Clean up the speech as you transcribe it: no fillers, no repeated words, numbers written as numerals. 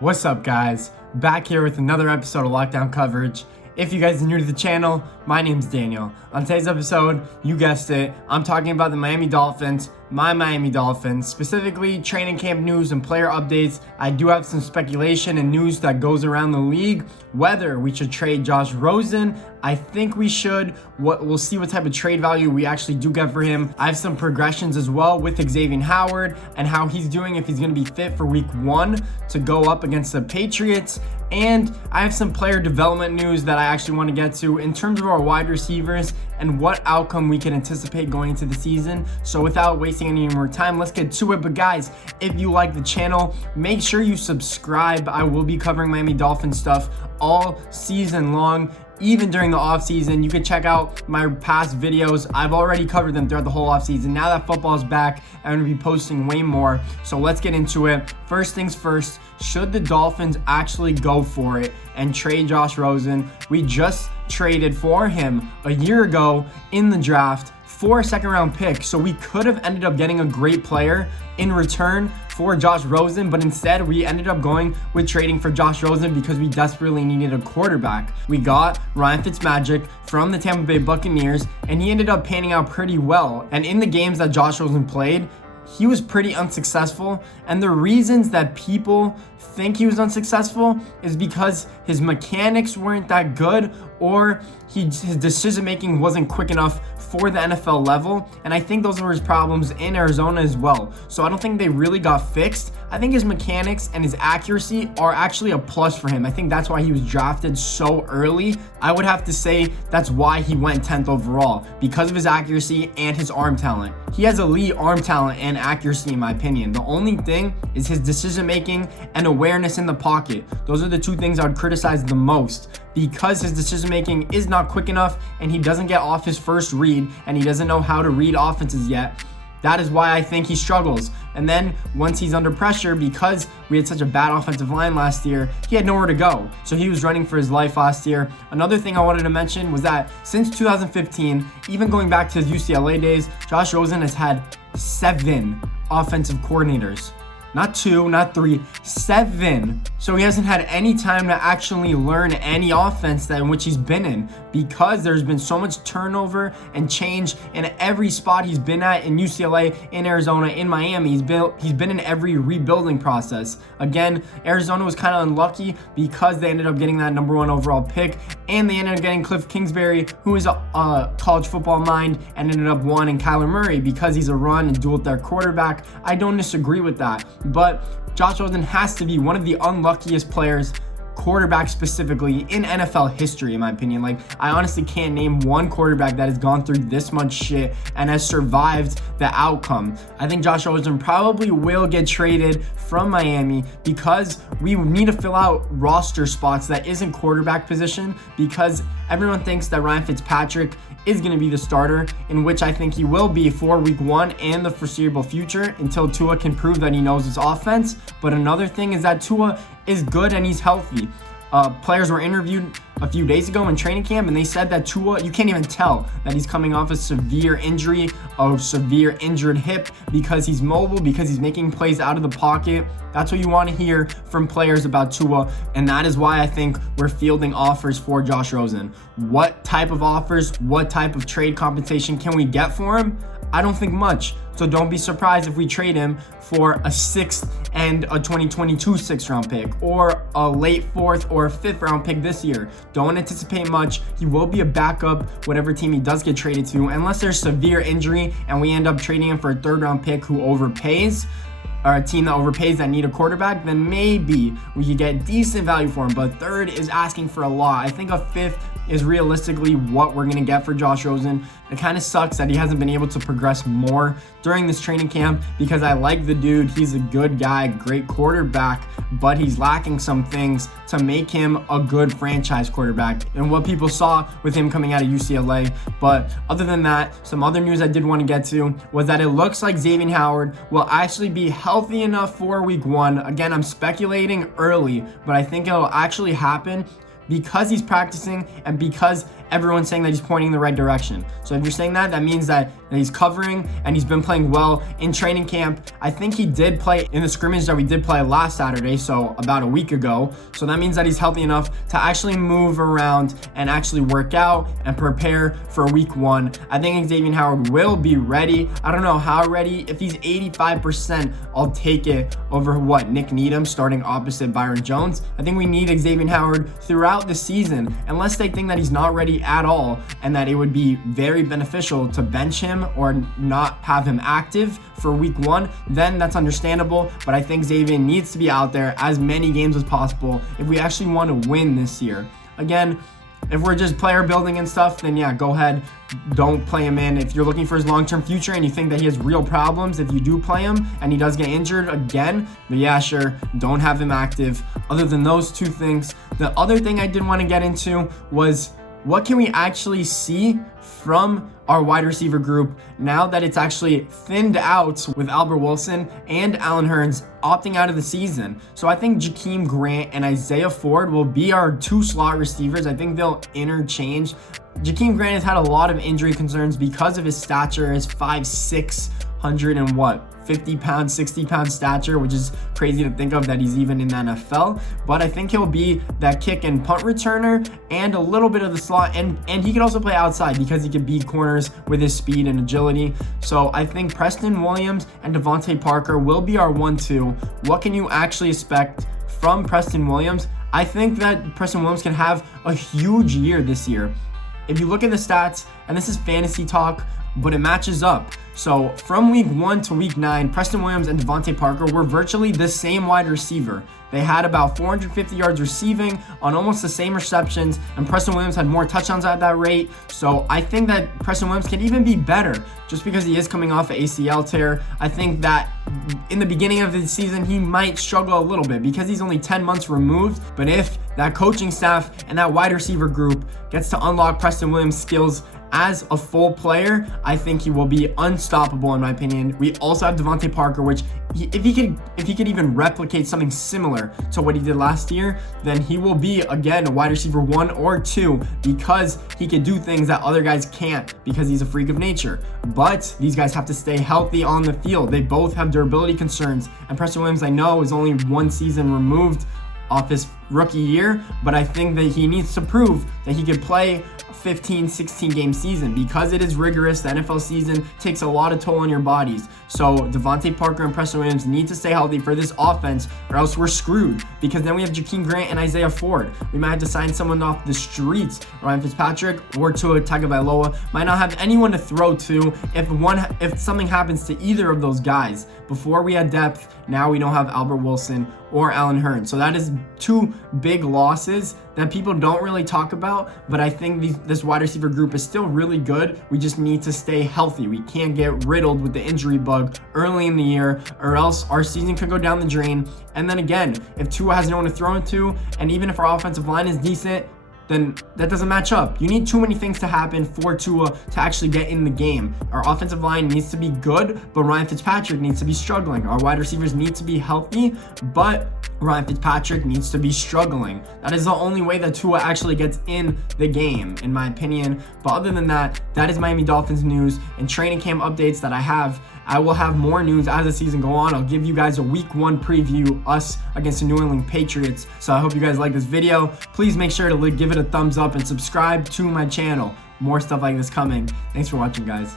What's up, guys? Back here with another episode of Lockdown Coverage. If you guys are new to the channel, my name's Daniel. On today's episode, you guessed it, I'm talking about the Miami Dolphins, my Miami Dolphins, specifically training camp news and player updates. I do have some speculation and news that goes around the league, whether we should trade Josh Rosen. I think we should. We'll see what type of trade value we actually do get for him. I have some progressions as well with Damien Howard and how he's doing, if he's going to be fit for week 1 to go up against the Patriots. And I have some player development news that I actually want to get to in terms of our wide receivers and what outcome we can anticipate going into the season. So without wasting any more time, let's get to it. But guys, if you like the channel, make sure you subscribe. I will be covering Miami Dolphins stuff all season long. Even during the off season, you can check out my past videos. I've already covered them throughout the whole off season. Now that football's back, I'm gonna be posting way more. So let's get into it. First things first, should the Dolphins actually go for it and trade Josh Rosen? We just traded for him a year ago in the draft for a second-round pick. So we could have ended up getting a great player in return for Josh Rosen, but instead we ended up going with trading for Josh Rosen because we desperately needed a quarterback. We got Ryan Fitzpatrick from the Tampa Bay Buccaneers, and he ended up panning out pretty well. And in the games that Josh Rosen played, he was pretty unsuccessful, and the reasons that people think he was unsuccessful is because his mechanics weren't that good, or his decision making wasn't quick enough for the NFL level, and I think those were his problems in Arizona as well. So I don't think they really got fixed. I think his mechanics and his accuracy are actually a plus for him. I think that's why he was drafted so early. I would have to say that's why he went 10th overall, because of his accuracy and his arm talent. He has elite arm talent and accuracy in my opinion. The only thing is his decision making and awareness in the pocket. Those are the two things I would criticize the most, because his decision making is not quick enough and he doesn't get off his first read and he doesn't know how to read offenses yet. That is why I think he struggles. And then once he's under pressure, because we had such a bad offensive line last year, he had nowhere to go. So he was running for his life last year. Another thing I wanted to mention was that since 2015, even going back to his UCLA days, Josh Rosen has had 7 offensive coordinators. Not 2, not 3, 7. So he hasn't had any time to actually learn any offense that in which he's been in, because there's been so much turnover and change in every spot he's been at, in UCLA, in Arizona, in Miami. He's been in every rebuilding process. Again, Arizona was kind of unlucky because they ended up getting that number 1 overall pick, and they ended up getting Cliff Kingsbury, who is a college football mind, and ended up wanting Kyler Murray because he's a run and dual threat quarterback. I don't disagree with that. But Josh Rosen has to be one of the unluckiest players, quarterback specifically, in NFL history, in my opinion. Like, I honestly can't name one quarterback that has gone through this much shit and has survived the outcome. I think Josh Rosen probably will get traded from Miami because we need to fill out roster spots that isn't quarterback position, because everyone thinks that Ryan Fitzpatrick is going to be the starter, in which I think he will be for week 1 and the foreseeable future until Tua can prove that he knows his offense. But another thing is that Tua is good and he's healthy. Players were interviewed a few days ago in training camp, and they said that Tua, you can't even tell that he's coming off a severe injury, a severe injured hip, because he's mobile, because he's making plays out of the pocket. That's what you want to hear from players about Tua, and that is why I think we're fielding offers for Josh Rosen. What type of offers, what type of trade compensation can we get for him? I don't think much. So don't be surprised if we trade him for a 6th and a 2022 6th round pick, or a late 4th or 5th round pick this year. Don't anticipate much. He will be a backup whatever team he does get traded to, unless there's severe injury and we end up trading him for a 3rd round pick who overpays, or a team that overpays that need a quarterback. Then maybe we could get decent value for him. But 3rd is asking for a lot. I think a 5th is realistically what we're going to get for Josh Rosen. It kind of sucks that he hasn't been able to progress more during this training camp, because I like the dude. He's a good guy, great quarterback, but he's lacking some things to make him a good franchise quarterback, and what people saw with him coming out of UCLA. But other than that, some other news I did want to get to was that it looks like Damien Howard will actually be healthy enough for week 1. Again, I'm speculating early, but I think it'll actually happen because he's practicing and because everyone's saying that he's pointing in the right direction. So if you're saying that, that means that he's covering and he's been playing well in training camp. I think he did play in the scrimmage that we did play last Saturday, so about a week ago. So that means that he's healthy enough to actually move around and actually work out and prepare for week 1. I think Damien Howard will be ready. I don't know how ready. If he's 85%, I'll take it over Nick Needham starting opposite Byron Jones. I think we need Damien Howard throughout the season, unless they think that he's not ready at all and that it would be very beneficial to bench him or not have him active for week 1, then that's understandable. But I think Xavier needs to be out there as many games as possible if we actually want to win this year. Again, if we're just player building and stuff, then yeah, go ahead. Don't play him in. If you're looking for his long-term future and you think that he has real problems, if you do play him and he does get injured again, but yeah, sure, don't have him active. Other than those two things, the other thing I did want to get into was what can we actually see from our wide receiver group now that it's actually thinned out with Albert Wilson and Allen Hurns opting out of the season. So I think Jakeem Grant and Isaiah Ford will be our 2 slot receivers. I think they'll interchange. Jakeem Grant has had a lot of injury concerns because of his stature, his 5'6", 50-pound, 60-pound stature, which is crazy to think of that he's even in the NFL. But I think he'll be that kick and punt returner and a little bit of the slot, and he can also play outside because he can beat corners with his speed and agility. So I think Preston Williams and Devontae Parker will be our 1-2. What can you actually expect from Preston Williams? I think that Preston Williams can have a huge year this year. If you look at the stats, and this is fantasy talk, but it matches up. So from week 1 to week 9, Preston Williams and Devontae Parker were virtually the same wide receiver. They had about 450 yards receiving on almost the same receptions, and Preston Williams had more touchdowns at that rate. So I think that Preston Williams can even be better just because he is coming off an ACL tear. I think that in the beginning of the season, he might struggle a little bit because he's only 10 months removed. But if that coaching staff and that wide receiver group gets to unlock Preston Williams' skills as a full player, I think he will be unstoppable in my opinion. We also have Devontae Parker, which if he could even replicate something similar to what he did last year, then he will be again a wide receiver 1 or 2 because he can do things that other guys can't because he's a freak of nature. But these guys have to stay healthy on the field. They both have durability concerns, and Preston Williams, I know, is only 1 season removed off his rookie year, but I think that he needs to prove that he could play a 15-16 game season because it is rigorous. The NFL season takes a lot of toll on your bodies. So Devontae Parker and Preston Williams need to stay healthy for this offense, or else we're screwed, because then we have Jakeem Grant and Isaiah Ford. We might have to sign someone off the streets. Ryan Fitzpatrick or Tua Tagovailoa might not have anyone to throw to if something happens to either of those guys. Before we had depth, now we don't have Albert Wilson or Allen Hurns. So that is 2 big losses that people don't really talk about, but I think this wide receiver group is still really good. We just need to stay healthy. We can't get riddled with the injury bug early in the year, or else our season could go down the drain. And then again, if Tua has no one to throw into, and even if our offensive line is decent, then that doesn't match up. You need too many things to happen for Tua to actually get in the game. Our offensive line needs to be good, but Ryan Fitzpatrick needs to be struggling. Our wide receivers need to be healthy, but Ryan Fitzpatrick needs to be struggling. That is the only way that Tua actually gets in the game, in my opinion. But other than that, that is Miami Dolphins news and training camp updates that I have. I will have more news as the season go on. I'll give you guys a week 1 preview, us against the New England Patriots. So I hope you guys like this video. Please make sure to give it a thumbs up and subscribe to my channel. More stuff like this coming. Thanks for watching, guys.